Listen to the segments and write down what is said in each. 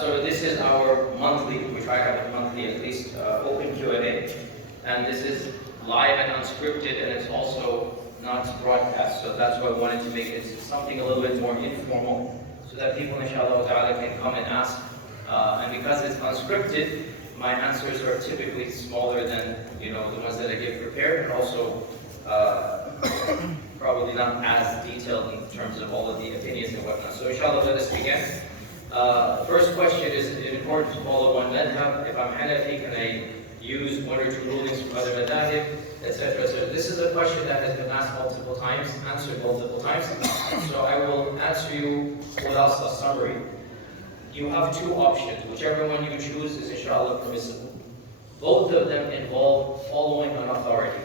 So this is our monthly, we try to have a monthly at least, open Q&A. And this is live and unscripted, and it's also not broadcast. So that's why I wanted to make it something a little bit more informal, so that people, inshallah ta'ala, can come and ask. And because it's unscripted, my answers are typically smaller than the ones that I get prepared, and also probably not as detailed in terms of all of the opinions and whatnot. So inshallah, let us begin. First question is, in order to follow one madhab, if I'm Hanafi, can I use one or two rulings from other madhahib, etc.? So this is a question that has been asked multiple times, answered multiple times. So I will answer you without a summary. You have two options. Whichever one you choose is inshallah permissible. Both of them involve following an authority.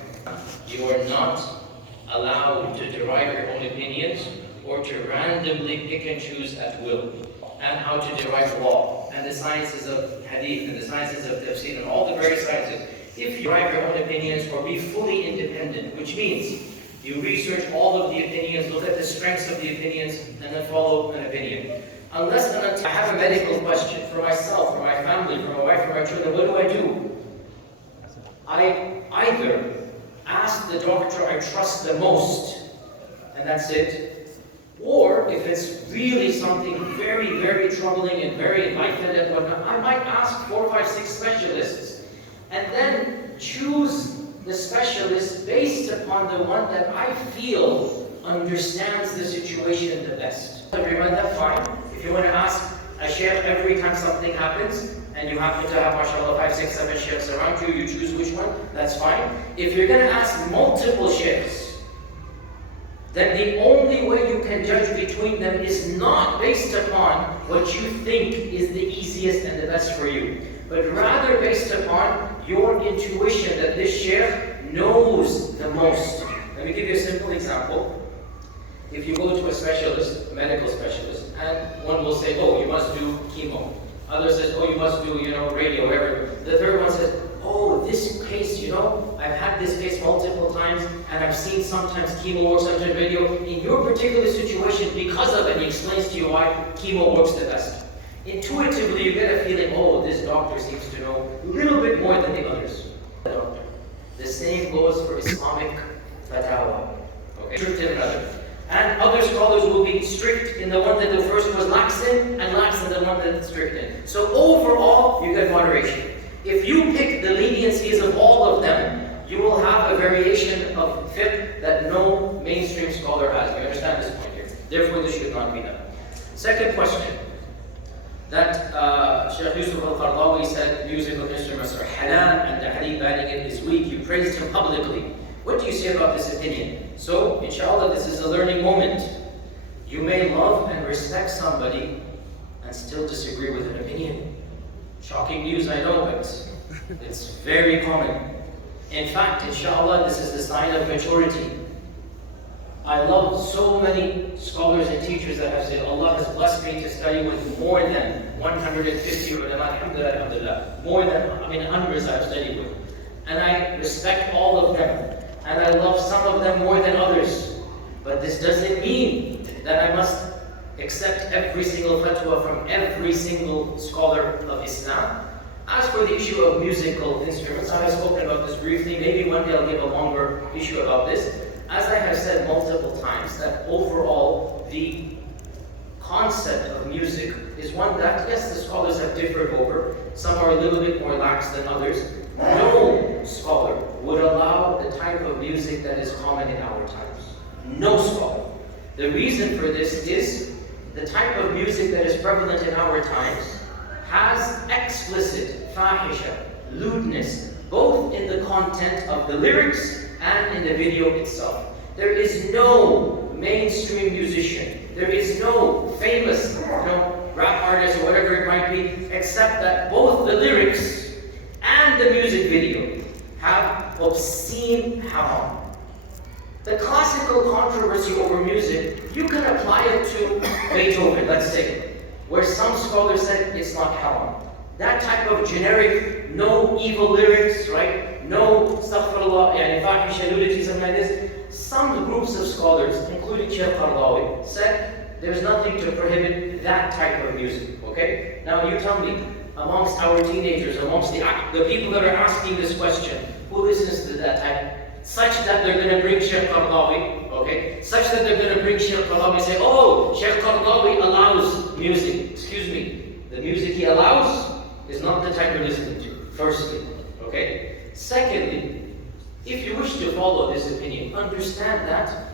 You are not allowed to derive your own opinions or to randomly pick and choose at will. And how to derive law and the sciences of hadith and the sciences of tafsir and all the various sciences. If you derive your own opinions or be fully independent, which means you research all of the opinions, look at the strengths of the opinions, and then follow an opinion. Unless and until I have a medical question for myself, for my family, for my wife, for my children, what do? I either ask the doctor I trust the most, and that's it. Or if it's really something very, very troubling and very light-headed and whatnot, I might ask 4, 5, 6 specialists, and then choose the specialist based upon the one that I feel understands the situation the best. Everyone, that's fine. If you want to ask a sheikh every time something happens, and you happen to have, mashallah, 5, 6, 7 sheikhs around you, you choose which one, that's fine. If you're going to ask multiple sheikhs, then the only way you can judge between them is not based upon what you think is the easiest and the best for you, but rather based upon your intuition that this sheikh knows the most. Let me give you a simple example. If you go to a specialist, a medical specialist, and one will say, oh, you must do chemo. Other says, oh, you must do, radio, whatever. The third one says, oh, this case, I've had this case multiple times, and I've seen sometimes chemo works, sometimes radio. In your particular situation, because of it, he explains to you why chemo works the best. Intuitively, you get a feeling, oh, this doctor seems to know a little bit more than the others. The same goes for Islamic fatwa. Okay? And other scholars will be strict in the one that the first was lax in, and lax in the one that's strict in. So overall, you get moderation. If you pick the leniencies of all of them, you will have a variation of fiqh that no mainstream scholar has. You understand this point here? Therefore, this should not be done. Second question. That Shaykh Yusuf al-Qardawi said musical instruments are halal and the hadith banning it is weak. You praised him publicly. What do you say about this opinion? So, inshallah, this is a learning moment. You may love and respect somebody and still disagree with an opinion. Shocking news, I know, but it's very common. In fact, inshallah, this is the sign of maturity. I love so many scholars and teachers that have said, Allah has blessed me to study with more than 150 ulama, alhamdulillah, more than, hundreds I've studied with. And I respect all of them. And I love some of them more than others. But this doesn't mean that I must accept every single fatwa from every single scholar of Islam. As for the issue of musical instruments, I have spoken about this briefly. Maybe one day I'll give a longer issue about this. As I have said multiple times, that overall the concept of music is one that, yes, the scholars have differed over. Some are a little bit more lax than others. No scholar would allow the type of music that is common in our times. No scholar. The reason for this is the type of music that is prevalent in our times has explicit fahisha, lewdness, both in the content of the lyrics and in the video itself. There is no mainstream musician, there is no famous rap artist or whatever it might be, except that both the lyrics and the music video have obscene haram. The classical controversy over music, you can apply it to Beethoven, let's say, where some scholars said it's not haram. That type of generic, no evil lyrics, right? No astaghfirullah, fahisha, nudity, something like this. Some groups of scholars, including Shaykh Qardawi, said there's nothing to prohibit that type of music, okay? Now you tell me, amongst our teenagers, amongst the people that are asking this question, who listens to that type? Such that they're going to bring Sheikh Qardawi, okay? Such that they're going to bring Sheikh Qardawi and say, oh, Sheikh Qardawi allows music. Excuse me, the music he allows is not the type you're listening to, firstly, okay? Secondly, if you wish to follow this opinion, understand that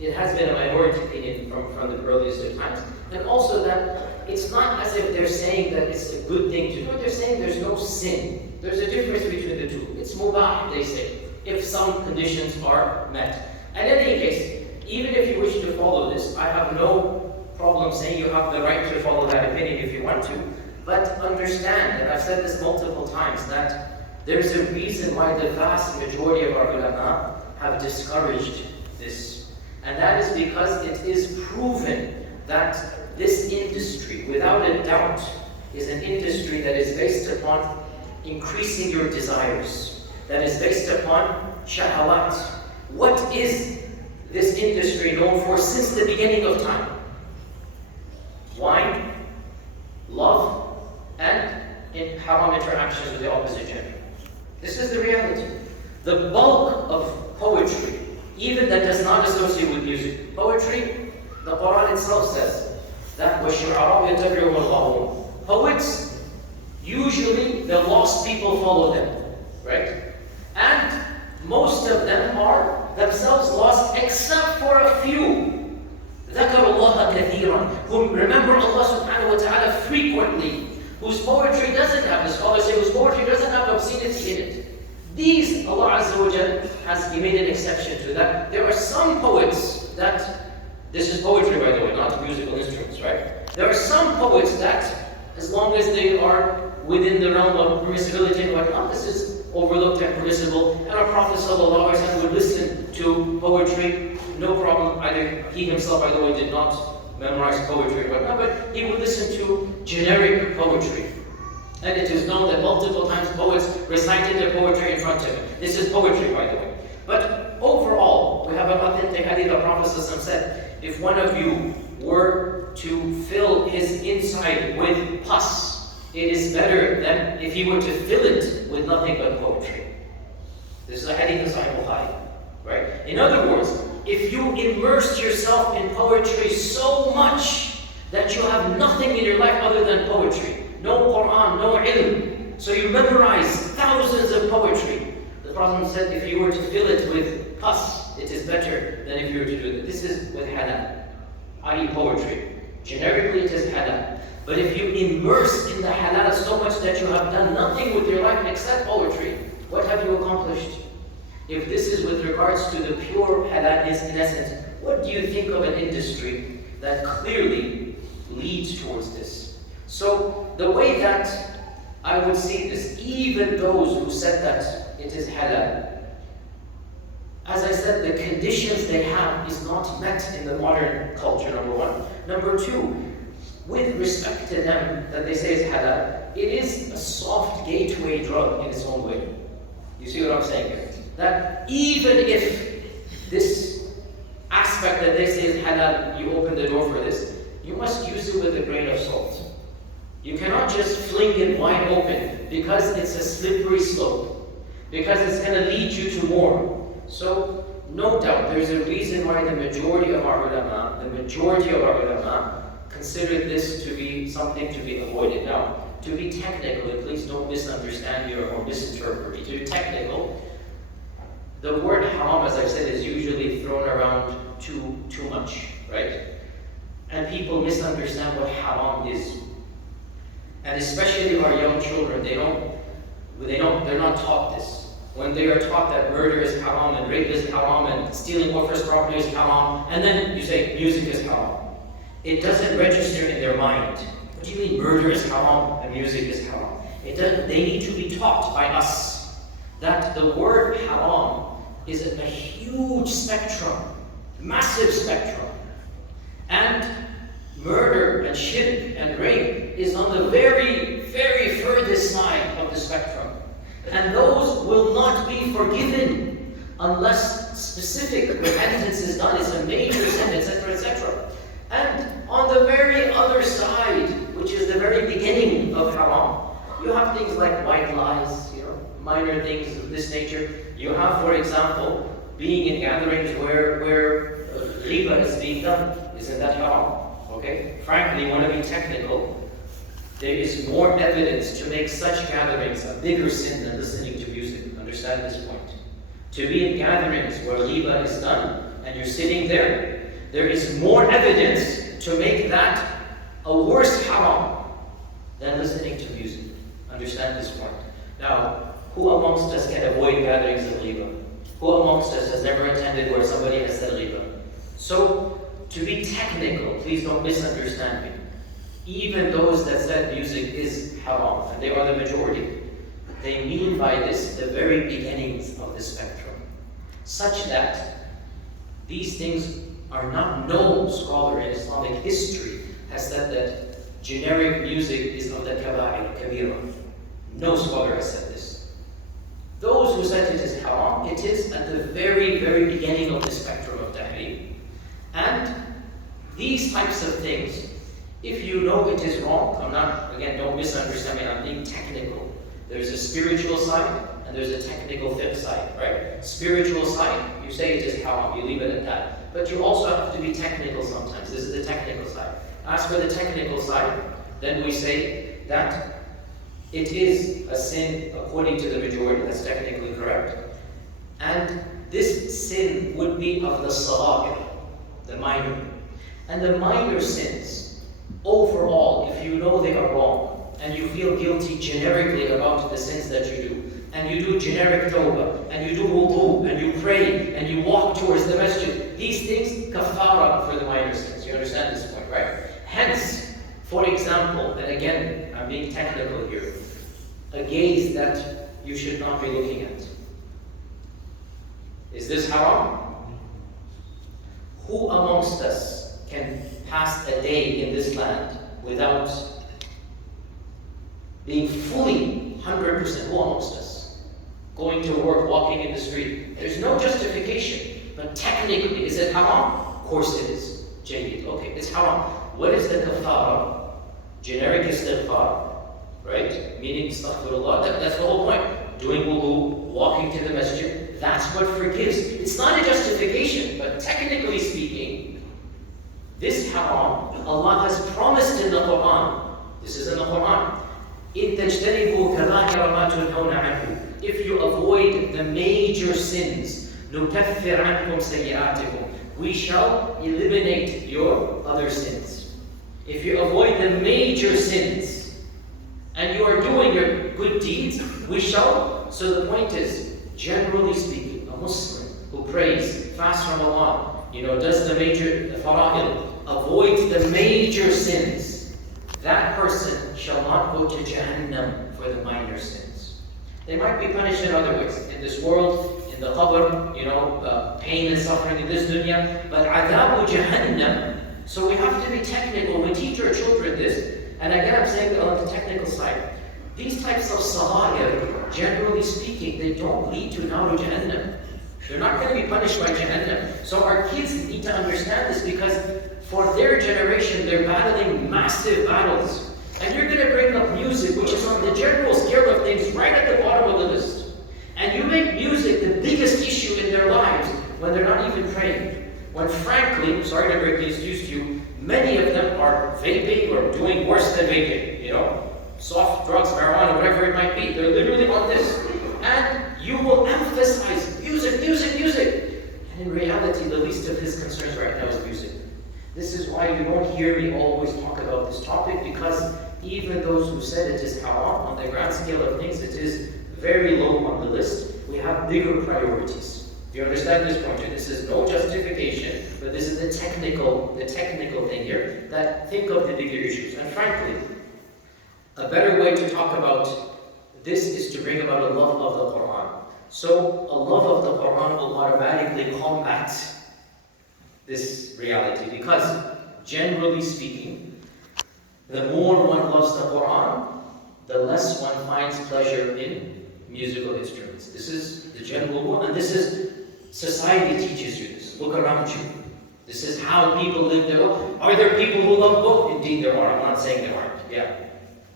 it has been a minority opinion from the earliest of times. And also that it's not as if they're saying that it's a good thing to do. They're saying there's no sin. There's a difference between the two. It's mubah, they say, if some conditions are met. And in any case, even if you wish to follow this, I have no problem saying you have the right to follow that opinion if you want to. But understand, and I've said this multiple times, that there's a reason why the vast majority of our ulama have discouraged this. And that is because it is proven that this industry, without a doubt, is an industry that is based upon increasing your desires, that is based upon shahawat. What is this industry known for since the beginning of time? Wine, love, and in haram interactions with the opposite gender. This is the reality. The bulk of poetry, even that does not associate with music, poetry, the Quran itself says that وَالشُّعَرَاءُ يَتَّبِعُهُمُ الْغَاوُونَ. Poets, usually the lost people follow them, right? And most of them are themselves lost except for a few. ذَكَرُ اللَّهَ كَثِيرًا, who remember Allah subhanahu wa ta'ala frequently, whose poetry doesn't have, the scholars say, whose poetry doesn't have obscenity in it. These, Allah Azza wa Jal has made an exception to that. There are some poets that, this is poetry by the way, not musical instruments, right? There are some poets that, as long as they are within the realm of permissibility and whatnot, this is overlooked and permissible. And our Prophet ﷺ would listen to poetry, no problem. Either he himself, by the way, did not memorize poetry or whatnot, but he would listen to generic poetry. And it is known that multiple times poets recited their poetry in front of him. This is poetry, by the way. But overall, we have an authentic hadith of Prophet ﷺ said, if one of you were to fill his inside with pus, it is better than if he were to fill it with nothing but poetry. This is a hadith of Sahih Bukhari, right? In other words, if you immersed yourself in poetry so much that you have nothing in your life other than poetry, no Quran, no ilm, so you memorize thousands of poetry, the Prophet said if you were to fill it with pus, it is better than if you were to do it. This is with halal, i.e. poetry. Generically it is halal. But if you immerse in the halal so much that you have done nothing with your life except poetry, what have you accomplished? If this is with regards to the pure halal in essence, what do you think of an industry that clearly leads towards this? So the way that I would see this, even those who said that it is halal, as I said, the conditions they have is not met in the modern culture, number one. Number two, with respect to them that they say is halal, it is a soft gateway drug in its own way. You see what I'm saying here? That even if this aspect that they say is halal, you open the door for this, you must use it with a grain of salt. You cannot just fling it wide open because it's a slippery slope, because it's going to lead you to more. So, no doubt, there's a reason why the majority of our ulama consider this to be something to be avoided. Now, to be technical, and please don't misunderstand me or misinterpret me. To be technical, the word haram, as I said, is usually thrown around too much, right? And people misunderstand what haram is. And especially our young children, they're not taught this. When they are taught that murder is haram and rape is haram and stealing orphans' property is haram, and then you say music is haram, it doesn't register in their mind. What do you mean murder is haram and music is haram? It doesn't. They need to be taught by us that the word haram is a huge spectrum, massive spectrum, and murder and shirk and rape is on the very, very furthest side of the spectrum. And those will not be forgiven unless specific repentance is done. It's a major sin, etc., etc. And On the very other side, which is the very beginning of haram, you have things like white lies, minor things of this nature. You have, for example, being in gatherings where riba is being done. Isn't that haram? Okay? Frankly, want to be technical, there is more evidence to make such gatherings a bigger sin than listening to music. Understand this point. To be in gatherings where riba is done, and you're sitting there, there is more evidence to make that a worse haram than listening to music. Understand this point. Now, who amongst us can avoid gatherings of riba? Who amongst us has never attended where somebody has said riba? So, to be technical, please don't misunderstand me. Even those that said music is haram, and they are the majority, they mean by this the very beginnings of the spectrum. Such that these things are not, no scholar in Islamic history has said that generic music is of the kaba'ir, kabira. No scholar has said this. Those who said it is haram, it is at the very, very beginning of the spectrum of tahrim. And these types of things, if you know it is wrong, I'm not, again, don't misunderstand me, I'm being technical. There's a spiritual side and there's a technical fiqh side, right? Spiritual side, you say it is haram, you leave it at that. But you also have to be technical sometimes. This is the technical side. As for the technical side, then we say that it is a sin according to the majority, that's technically correct. And this sin would be of the sagha'ir, the minor. And the minor sins, overall, if you know they are wrong, and you feel guilty generically about the sins that you do, and you do generic tawbah, and you do wudu, and you pray, and you walk towards the masjid, these things, kafara for the minor sins. You understand this point, right? Hence, for example, and again, I'm being technical here, a gaze that you should not be looking at. Is this haram? Who amongst us can pass a day in this land without being fully 100%? Who amongst us? Going to work, walking in the street. There's no justification. But technically, is it haram? Of course it is. Jayyid. Okay, it's haram. What is the kafara? Generic istighfar. Right? Meaning, astaghfirullah. That's the whole point. Doing wudu, walking to the masjid. That's what forgives. It's not a justification, but technically speaking, this haram, Allah has promised in the Quran. This is in the Quran. إِن تَجْتَنِبُوا كَبَائِرَ مَا تُنْهَوْنَ عَنْهُ. If you avoid the major sins, نُكَفِّرْ عَنْكُمْ سَيِّئَاتِكُمْ. We shall eliminate your other sins. If you avoid the major sins, and you are doing your good deeds, we shall. So the point is, generally speaking, a Muslim who prays, fasts Ramadan, does the major fara'id, avoids the major sins, that person shall not go to Jahannam for the minor sins. They might be punished in other ways, in this world, in the qabr, pain and suffering in this dunya, but adabu Jahannam. So we have to be technical. We teach our children this, and again I'm saying on the technical side, these types of sagha'ir, generally speaking, they don't lead to Naru Jahannam. They're not going to be punished by Jahannam. So our kids need to understand this, because for their generation, they're battling massive battles. And you're going to bring up music, which is on the general scale of things, right at the bottom of the list. And you make music the biggest issue in their lives when they're not even praying. When frankly, sorry to break the news to you, many of them are vaping or doing worse than vaping, soft drugs, marijuana, whatever it might be. They're literally on this. And you will emphasize music, music, music. And in reality, the least of his concerns right now is music. This is why you don't hear me always talk about this topic, because even those who said it is haram, on the grand scale of things, it is very low on the list. We have bigger priorities. Do you understand this point? This is no justification, but this is the technical thing here, that think of the bigger issues. And frankly, a better way to talk about this is to bring about a love of the Quran. So a love of the Quran will automatically combat this reality, because generally speaking, the more one loves the Quran, the less one finds pleasure in musical instruments. This is the general rule, and this is, society teaches you this. Look around you. This is how people live their life. Are there people who love both? Indeed there are. I'm not saying there aren't. Yeah.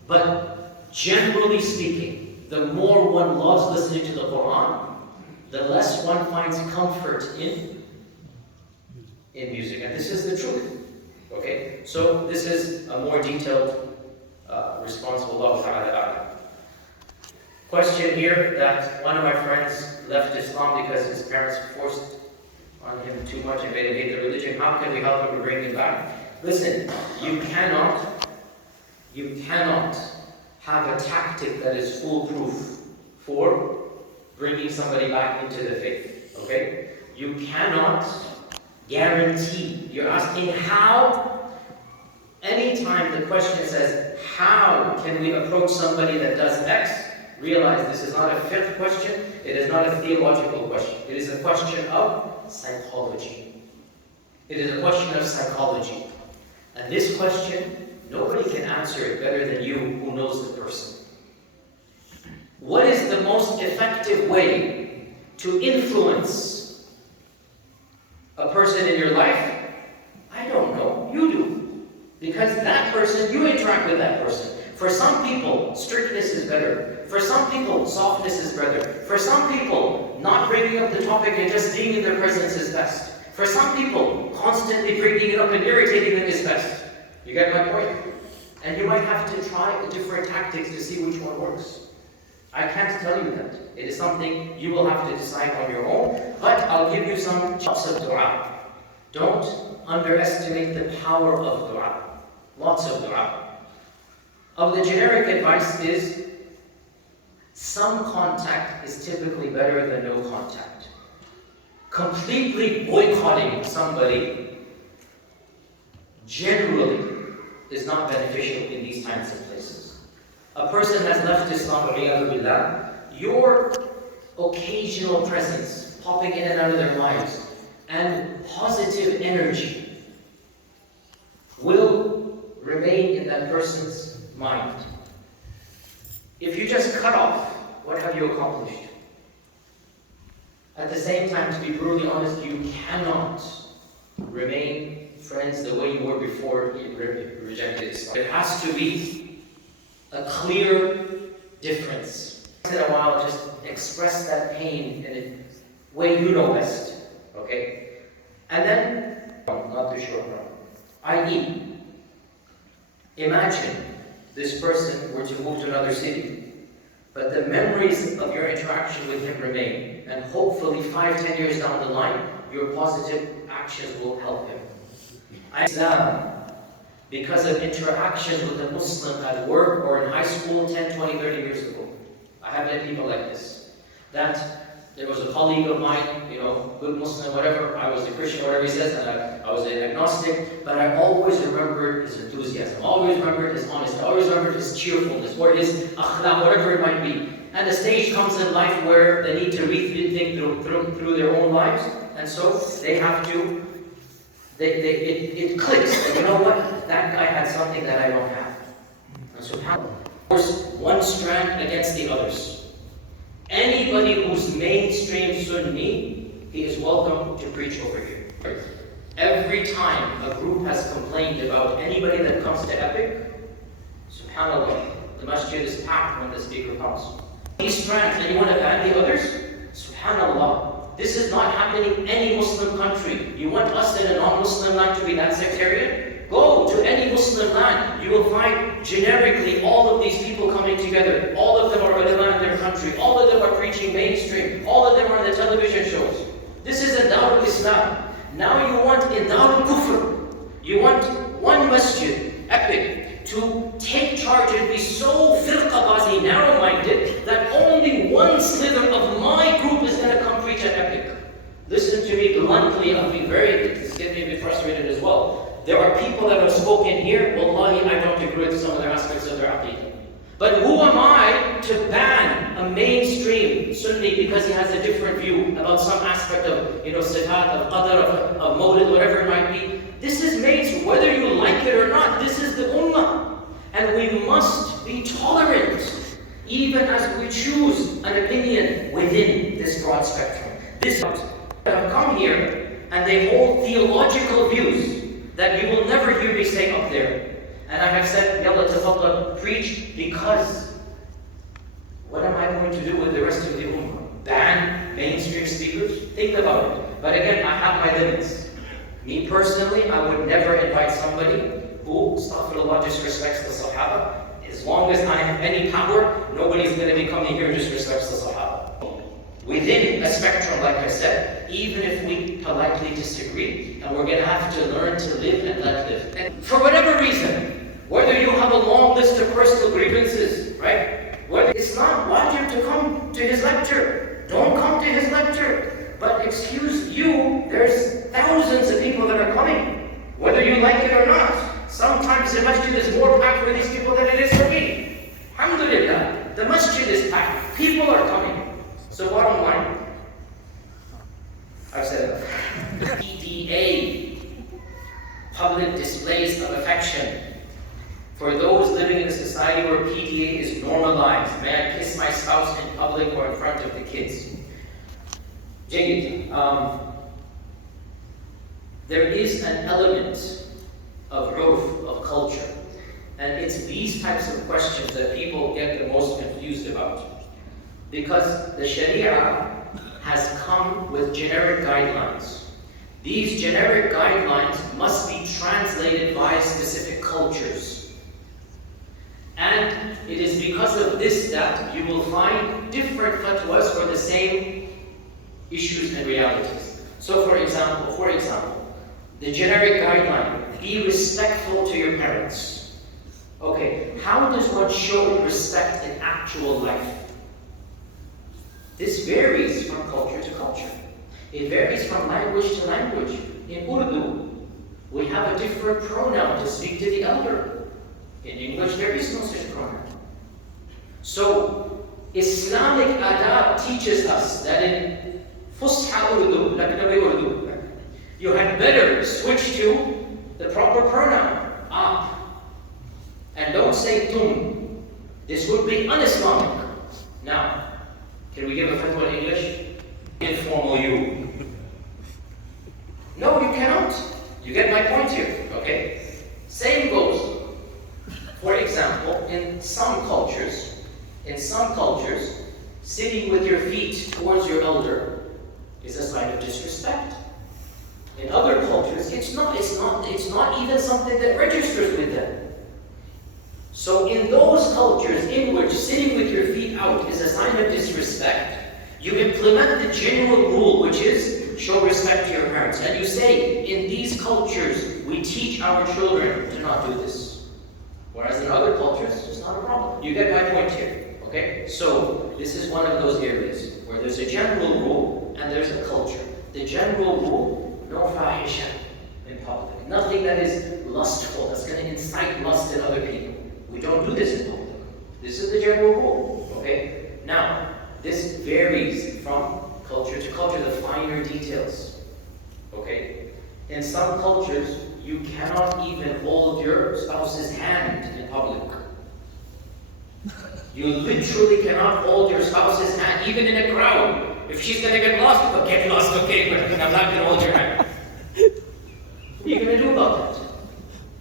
But generally speaking, the more one loves listening to the Quran, the less one finds comfort in music. And this is the truth. Okay? So this is a more detailed response. Wallahu ta'ala a'lam. Question here that one of my friends left Islam because his parents forced on him too much and made him hate the religion. How can we help him to bring him back? Listen, you cannot have a tactic that is foolproof for bringing somebody back into the faith. Okay? You cannot guarantee. You're asking how. Anytime the question says, how can we approach somebody that does X? Realize this is not a fiqh question. It is not a theological question. It is a question of psychology. It is a question of psychology. And this question, nobody can answer it better than you who knows the person. What is the most effective way to influence a person in your life? I don't know. You do. Because that person, you interact with that person. For some people, strictness is better. For some people, softness is better. For some people, not bringing up the topic and just being in their presence is best. For some people, constantly bringing it up and irritating them is best. You get my point? And you might have to try different tactics to see which one works. I can't tell you that. It is something you will have to decide on your own. But I'll give you some chops of dua. Don't underestimate the power of dua. Lots of dua. Of the generic advice is, some contact is typically better than no contact. Completely boycotting somebody generally is not beneficial in these kinds of places. A person has left Islam, your occasional presence, popping in and out of their lives, and positive energy will remain in that person's mind. If you just cut off, what have you accomplished? At the same time, to be brutally honest, you cannot remain friends the way you were before you rejected Islam. There has to be a clear difference. Once in a while, just express that pain in a way you know best. Okay? And then, not too short run. I.e., imagine this person were to move to another city, but the memories of your interaction with him remain, and hopefully 5-10 years down the line, your positive actions will help him. Islam, because of interactions with a Muslim at work or in high school 10, 20, 30 years ago. I have met people like this. That there was a colleague of mine, good Muslim, whatever, I was a Christian, whatever he says, and I was an agnostic, but I always remembered his enthusiasm, always remembered his honesty, always remembered his cheerfulness, or his akhlaq, whatever it might be. And the stage comes in life where they need to rethink through their own lives, and so they have to, it clicks, and you know what? That guy had something that I don't have. And so how? Of course, one strand against the others. Anybody who's mainstream Sunni, he is welcome to preach over here. Every time a group has complained about anybody that comes to Epic, subhanAllah, the masjid is packed when the speaker comes. These strands, and you want to ban the others? SubhanAllah. This is not happening in any Muslim country. You want us in a non-Muslim land to be that sectarian? Go to any Muslim land. You will find generically all of these people coming together. All of them are ulama in their country. All of them are preaching mainstream. All of them are on the television shows. This is a Darul Islam. Now you want in Darul Kufr. You want one masjid, Epic, to take charge and be so firqabazi, narrow-minded, that only one slither of my group is going to come preach at Epic. Listen to me bluntly, this is getting me a bit frustrated as well. There are people that have spoken here, wallahi, I don't agree with some of their aspects of their aqidah. But who am I to ban a mainstream Sunni because he has a different view about some aspect of, sifat, of qadr, of mawlid, whatever it might be? This is mainstream, whether you like it or not, this is the ummah. And we must be tolerant, even as we choose an opinion within this broad spectrum. This have come here, and and they hold theological views that you will never hear me say up there. And I have said, Yalla tafaddal, preach, because what am I going to do with the rest of the ummah? Ban mainstream speakers? Think about it. But again, I have my limits. Me personally, I would never invite somebody who, astaghfirullah, disrespects the Sahaba. As long as I have any power, nobody's going to be coming here and disrespects the Sahaba. Within a spectrum, like I said, even if we politely disagree, and we're going to have to learn to live and let live. And for whatever reason, whether you have a long list of personal grievances, right? Whether it's not wajib to come to his lecture, don't come to his lecture. But excuse you, there's thousands of people that are coming, whether you like it or not. Sometimes the masjid is more packed for these people than it is for me. Alhamdulillah, the masjid is packed. People are coming. So bottom line, I've said enough. PDA, public displays of affection. For those living in a society where PDA is normalized, may I kiss my spouse in public or in front of the kids? There is an element of urf, of culture, and it's these types of questions that people get the most confused about. Because the Sharia has come with generic guidelines. These generic guidelines must be translated by specific cultures. And it is because of this that you will find different fatwas for the same issues and realities. So for example, the generic guideline, be respectful to your parents. Okay, how does one show respect in actual life? This varies from culture to culture. It varies from language to language. In Urdu, we have a different pronoun to speak to the elder. In English, there is no such pronoun. So, Islamic adab teaches us that in Fusha Urdu, Laknawi Urdu, you had better switch to the proper pronoun, aap. And don't say tum. This would be un-Islamic. Now, can we give a fatwa in English? Informal you. No, you cannot. You get my point here, okay? Same goes. For example, in some cultures, sitting with your feet towards your elder is a sign of disrespect. In other cultures, it's not even something that registers with them. So in those cultures in which sitting with your feet out is a sign of disrespect, you implement the general rule, which is show respect to your parents. And you say, in these cultures, we teach our children to not do this. Whereas in other cultures, it's not a problem. You get my point here, okay? So this is one of those areas where there's a general rule and there's a culture. The general rule, no fahisha in public. Nothing that is lustful, that's going to incite lust in other people. We don't do this in public. This is the general rule, okay? Now, this varies from culture to culture, the finer details, okay? In some cultures, you cannot even hold your spouse's hand in public. You literally cannot hold your spouse's hand, even in a crowd. If she's going to get lost, okay, but I'm not going to hold your hand. What are you going to do about that?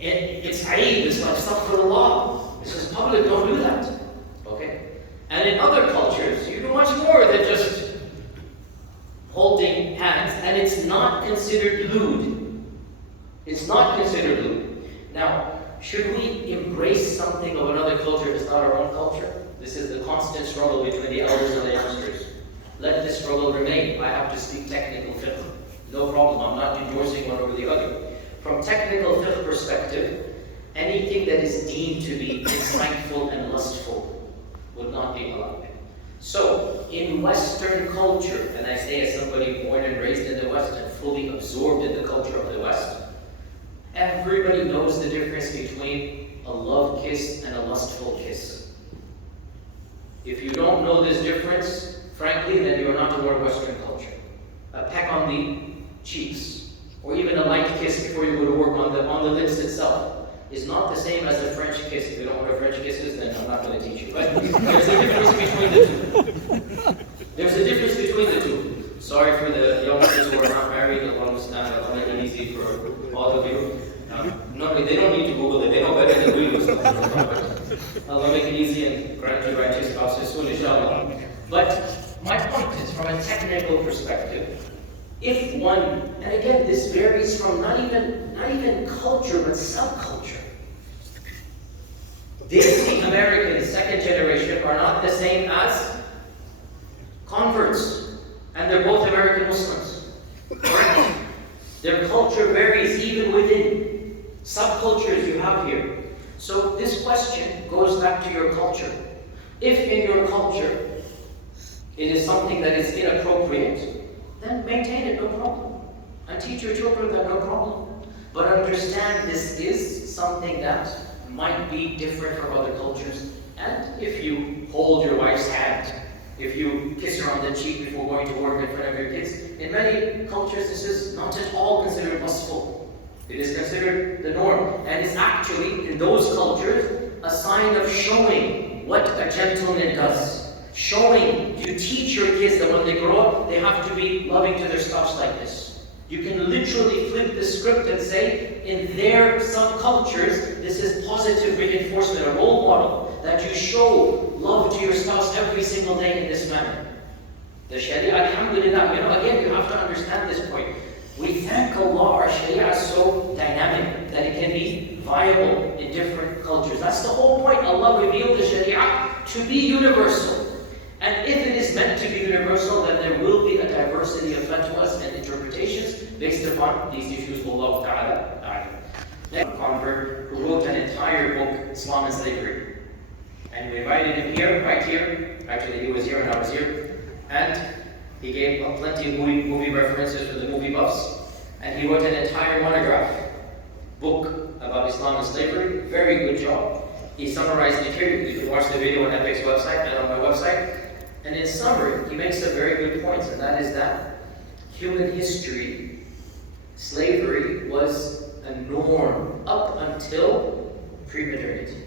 And it's Eid, it's like astaghfirullah. This is public, don't do that. Okay? And in other cultures, you do much more than just holding hands, and it's not considered lewd. It's not considered lewd. Now, should we embrace something of another culture that's not our own culture? This is the constant struggle between the elders and the youngsters. Let this struggle remain. I have to speak technical fiqh. No problem, I'm not endorsing one over the other. From technical fiqh perspective, anything that is deemed to be insightful and lustful would not be allowed. So, in Western culture, and I say as somebody born and raised in the West and fully absorbed in the culture of the West, everybody knows the difference between a love kiss and a lustful kiss. If you don't know this difference, frankly, then you are not toward Western culture. A peck on the cheeks, or even a light kiss before you go to work on the lips itself, is not the same as a French kiss. If you don't know what a French kiss is, then I'm not going to teach you. But there's a difference between the two. There's a difference between the two. Sorry for the youngsters who are not married, Allah understand. Allah make it easy and grant you right to your spouses soon, inshallah. But my point is, from a technical perspective, if one, and again, this varies from not even culture, but subculture. Disney Americans, second generation, are not the same as converts, and they're both American Muslims. Right? Their culture varies even within subcultures you have here. So this question goes back to your culture. If in your culture it is something that is inappropriate, then maintain it, no problem. And teach your children that, no problem. But understand this is something that might be different from other cultures. And if you hold your wife's hand, if you kiss her on the cheek before going to work in front of your kids, in many cultures this is not at all considered lustful. It is considered the norm. And it's actually, in those cultures, a sign of showing what a gentleman does. Showing, you teach your kids that when they grow up, they have to be loving to their spouse like this. You can literally flip the script and say, in their subcultures, this is positive reinforcement, a role model, that you show love to your spouse every single day in this manner. The Sharia, alhamdulillah, again, you have to understand this point. We thank Allah, our Sharia is so dynamic that it can be viable in different cultures. That's the whole point. Allah revealed the Sharia to be universal. And if it is meant to be universal, then there will be a diversity of fatwas and interpretations based upon these issues. Wallahu ta'ala. A convert who wrote an entire book, Islam and Slavery. And we invited him here, right here. Actually, he was here and I was here. And he gave plenty of movie references for the movie buffs. And he wrote an entire monograph book about Islam and slavery. Very good job. He summarized it here. You can watch the video on Epic's website and on my website. And in summary, he makes some very good points, and that is that human history, slavery was a norm up until pre-modernity.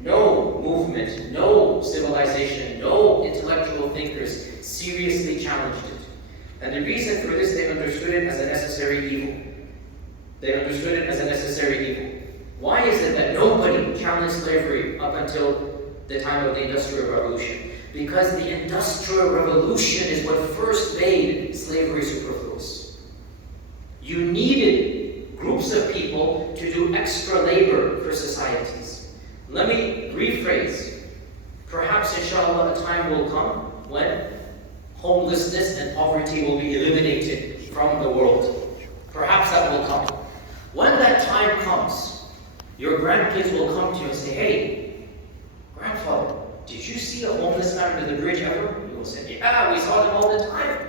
No movement, no civilization, no intellectual thinkers seriously challenged it. And the reason for this, they understood it as a necessary evil. They understood it as a necessary evil. Why is it that nobody challenged slavery up until the time of the Industrial Revolution? Because the Industrial Revolution is what first made slavery superfluous. You needed groups of people to do extra labor for societies. Let me rephrase. Perhaps, inshallah, a time will come when homelessness and poverty will be eliminated from the world. Perhaps that will come. When that time comes, your grandkids will come to you and say, "Hey, grandfather, did you see a homeless man under the bridge ever?" You will say, "Yeah, we saw them all the time."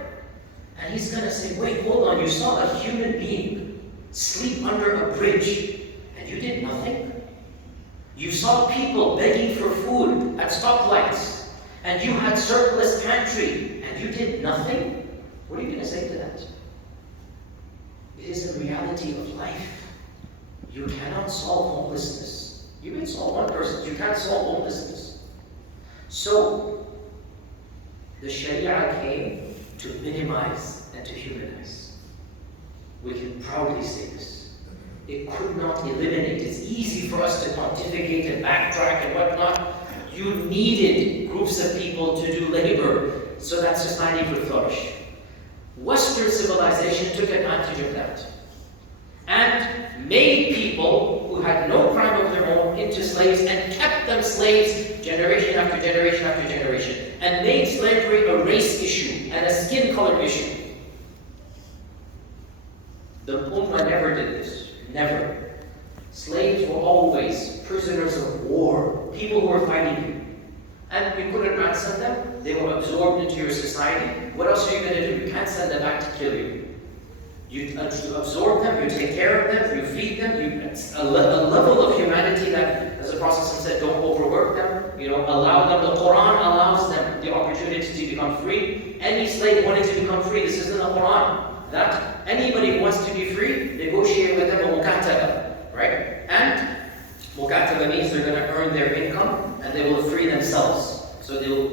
And he's going to say, "Wait, hold on, you saw a human being sleep under a bridge and you did nothing? You saw people begging for food at stoplights and you had surplus pantry and you did nothing?" What are you going to say to that? It is a reality of life. You cannot solve homelessness. You may solve one person, you can't solve homelessness. So, the Sharia came to minimize and to humanize. We can proudly say this. It could not eliminate. It's easy for us to pontificate and backtrack and whatnot. You needed groups of people to do labor so that society could flourish. Western civilization took advantage of that and made people who had no crime of their own into slaves and kept them slaves generation after generation after generation, and made slavery a race issue and a skin color issue. The Ummah never did this. Never. Slaves were always prisoners of war, people who were fighting you. And you couldn't ransom them. They were absorbed into your society. What else are you going to do? You can't send them back to kill you. You absorb them, you take care of them, you feed them. It's a level of humanity that, as the Prophet said, don't overwork them. Allow them. The Quran allows them the opportunity to become free. Any slave wanting to become free, this isn't the Quran. That anybody who wants to be free, negotiate with them a mukataba, right? And mukataba means they're going to earn their income and they will free themselves. So they'll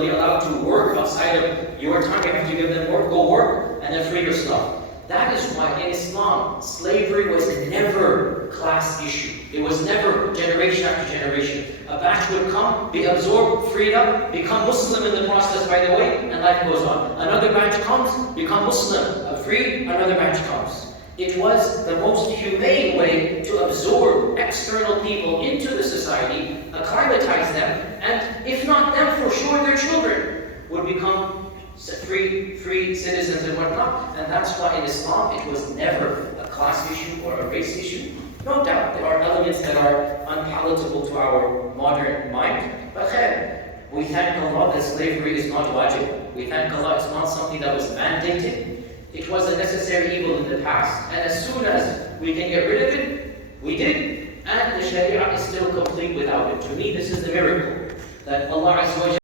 be allowed to work outside of your time. You have to give them work, go work, and then free yourself. That is why in Islam, slavery was never a class issue. It was never generation after generation. A batch would come, be absorbed, freed up, become Muslim in the process, by the way, and life goes on. Another batch comes, become Muslim, freed, another batch comes. It was the most humane way to absorb external people into the society, acclimatize them, and if not them, for sure their children would become free citizens and whatnot. And that's why in Islam it was never a class issue or a race issue. No doubt there are elements that are unpalatable to our modern mind, but we thank Allah that slavery is not wajib. We thank Allah it's not something that was mandated. It was a necessary evil in the past, and as soon as we can get rid of it, we did, and the Sharia is still complete without it. To me, this is the miracle that Allah Azza wa Jalla